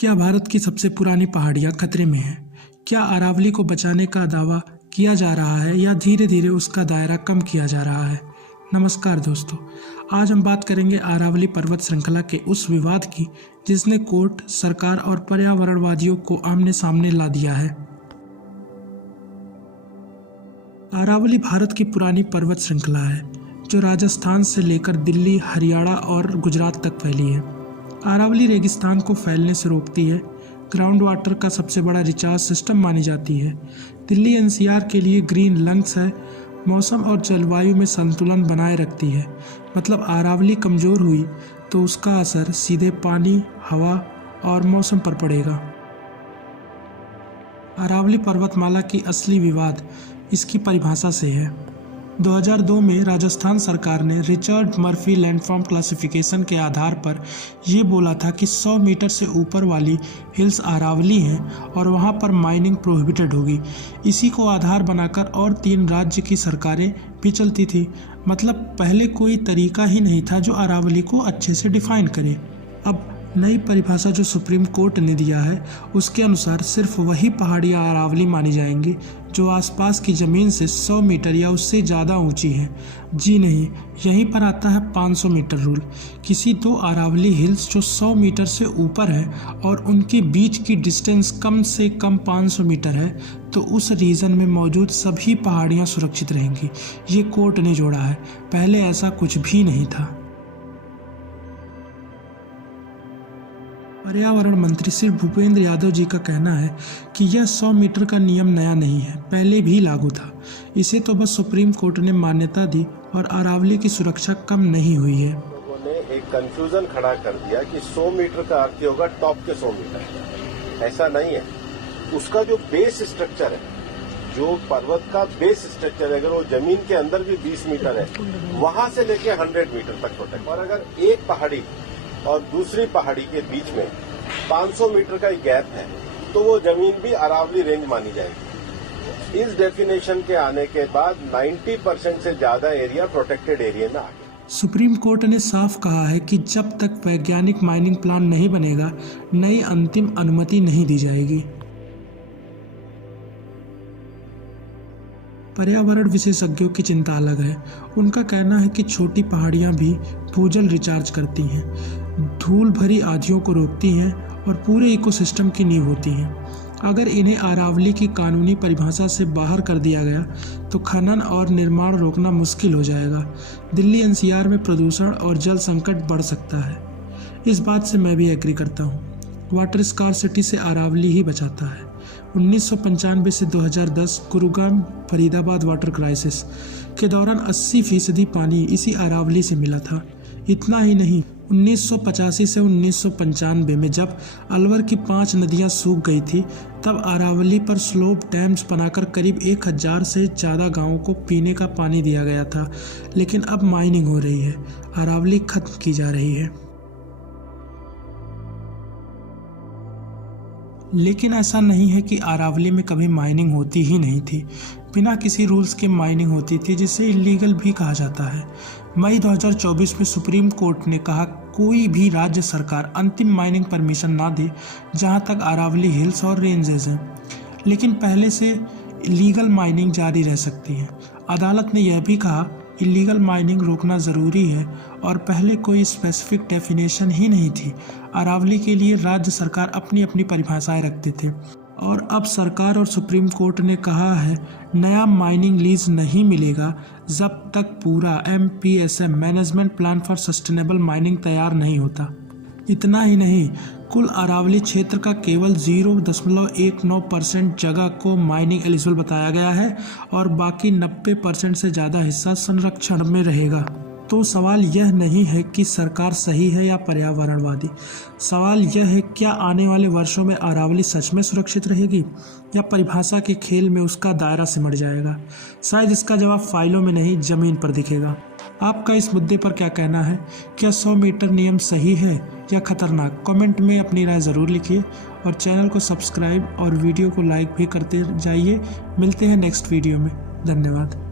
क्या भारत की सबसे पुरानी पहाड़ियाँ खतरे में हैं? क्या अरावली को बचाने का दावा किया जा रहा है या धीरे धीरे उसका दायरा कम किया जा रहा है? नमस्कार दोस्तों, आज हम बात करेंगे अरावली पर्वत श्रृंखला के उस विवाद की जिसने कोर्ट, सरकार और पर्यावरणवादियों को आमने सामने ला दिया है। अरावली भारत की पुरानी पर्वत श्रृंखला है जो राजस्थान से लेकर दिल्ली, हरियाणा और गुजरात तक फैली है। अरावली रेगिस्तान को फैलने से रोकती है, ग्राउंड वाटर का सबसे बड़ा रिचार्ज सिस्टम मानी जाती है, दिल्ली एनसीआर के लिए ग्रीन लंग्स है, मौसम और जलवायु में संतुलन बनाए रखती है। मतलब अरावली कमज़ोर हुई तो उसका असर सीधे पानी, हवा और मौसम पर पड़ेगा। अरावली पर्वतमाला की असली विवाद इसकी परिभाषा से है। 2002 में राजस्थान सरकार ने रिचर्ड मर्फी लैंडफॉर्म क्लासिफिकेशन के आधार पर ये बोला था कि 100 मीटर से ऊपर वाली हिल्स अरावली हैं और वहाँ पर माइनिंग प्रोहिबिटेड होगी। इसी को आधार बनाकर और 3 राज्य की सरकारें भी चलती थी। मतलब पहले कोई तरीका ही नहीं था जो अरावली को अच्छे से डिफाइन करे। अब नई परिभाषा जो सुप्रीम कोर्ट ने दिया है उसके अनुसार सिर्फ वही पहाड़ियाँ अरावली मानी जाएंगी जो आसपास की ज़मीन से 100 मीटर या उससे ज़्यादा ऊंची हैं। जी नहीं, यहीं पर आता है 500 मीटर रूल। किसी 2 अरावली हिल्स जो 100 मीटर से ऊपर है और उनके बीच की डिस्टेंस कम से कम 500 मीटर है तो उस रीजन में मौजूद सभी पहाड़ियाँ सुरक्षित रहेंगी। ये कोर्ट ने जोड़ा है, पहले ऐसा कुछ भी नहीं था। पर्यावरण मंत्री श्री भूपेंद्र यादव जी का कहना है कि यह 100 मीटर का नियम नया नहीं है, पहले भी लागू था। इसे तो बस सुप्रीम कोर्ट ने मान्यता दी और अरावली की सुरक्षा कम नहीं हुई है। लोगों ने एक कंफ्यूजन खड़ा कर दिया कि 100 मीटर का अर्थ होगा टॉप के 100 मीटर। ऐसा नहीं है। उसका जो बेस स्ट्रक्चर है, जो पर्वत का बेस स्ट्रक्चर है, अगर वो जमीन के अंदर भी 20 मीटर है, वहां से लेके 100 मीटर तक प्रोटेक्ट। और अगर एक पहाड़ी और दूसरी पहाड़ी के बीच में 500 मीटर का गैप है तो वो जमीन भी अरावली रेंज मानी जाएगी। इस डेफिनेशन के आने के बाद 90% से ज्यादा एरिया प्रोटेक्टेड एरिया में आ गया। सुप्रीम कोर्ट ने साफ कहा है कि जब तक वैज्ञानिक माइनिंग प्लान नहीं बनेगा, नई अंतिम अनुमति नहीं दी जाएगी। पर्यावरण विशेषज्ञों की चिंता अलग है। उनका कहना है कि छोटी पहाड़ियां भी भूजल रिचार्ज करती हैं, धूल भरी आंधियों को रोकती हैं और पूरे इकोसिस्टम की नींव होती हैं। अगर इन्हें अरावली की कानूनी परिभाषा से बाहर कर दिया गया तो खनन और निर्माण रोकना मुश्किल हो जाएगा। दिल्ली एनसीआर में प्रदूषण और जल संकट बढ़ सकता है। इस बात से मैं भी एग्री करता हूँ। वाटर स्कार्सिटी से अरावली ही बचाता है। 1995 से 2010 गुरुग्राम फरीदाबाद वाटर क्राइसिस के दौरान 80% पानी इसी अरावली से मिला था। इतना ही नहीं, 1985 से 1995 में जब अलवर की 5 नदियां सूख गई थी तब अरावली पर स्लोप डैम्स बनाकर करीब 1000 से ज़्यादा गांवों को पीने का पानी दिया गया था। लेकिन अब माइनिंग हो रही है, अरावली खत्म की जा रही है। लेकिन ऐसा नहीं है कि अरावली में कभी माइनिंग होती ही नहीं थी। बिना किसी रूल्स के माइनिंग होती थी, जिसे इलीगल भी कहा जाता है। मई 2024 में सुप्रीम कोर्ट ने कहा कोई भी राज्य सरकार अंतिम माइनिंग परमिशन ना दे जहां तक अरावली हिल्स और रेंजेस हैं, लेकिन पहले से लीगल माइनिंग जारी रह सकती है। अदालत ने यह भी कहा इलीगल माइनिंग रोकना ज़रूरी है और पहले कोई स्पेसिफिक डेफिनेशन ही नहीं थी। अरावली के लिए राज्य सरकार अपनी अपनी परिभाषाएं रखते थे और अब सरकार और सुप्रीम कोर्ट ने कहा है नया माइनिंग लीज नहीं मिलेगा जब तक पूरा MPSM management plan for sustainable mining तैयार नहीं होता। इतना ही नहीं, कुल अरावली क्षेत्र का केवल 0.19% जगह को माइनिंग एलिजिबल बताया गया है और बाकी 90% से ज़्यादा हिस्सा संरक्षण में रहेगा। तो सवाल यह नहीं है कि सरकार सही है या पर्यावरणवादी। सवाल यह है क्या आने वाले वर्षों में अरावली सच में सुरक्षित रहेगी या परिभाषा के खेल में उसका दायरा सिमट जाएगा। शायद इसका जवाब फाइलों में नहीं, ज़मीन पर दिखेगा। आपका इस मुद्दे पर क्या कहना है? क्या 100 मीटर नियम सही है या खतरनाक? कमेंट में अपनी राय ज़रूर लिखिए और चैनल को सब्सक्राइब और वीडियो को लाइक भी करते जाइए। मिलते हैं नेक्स्ट वीडियो में। धन्यवाद।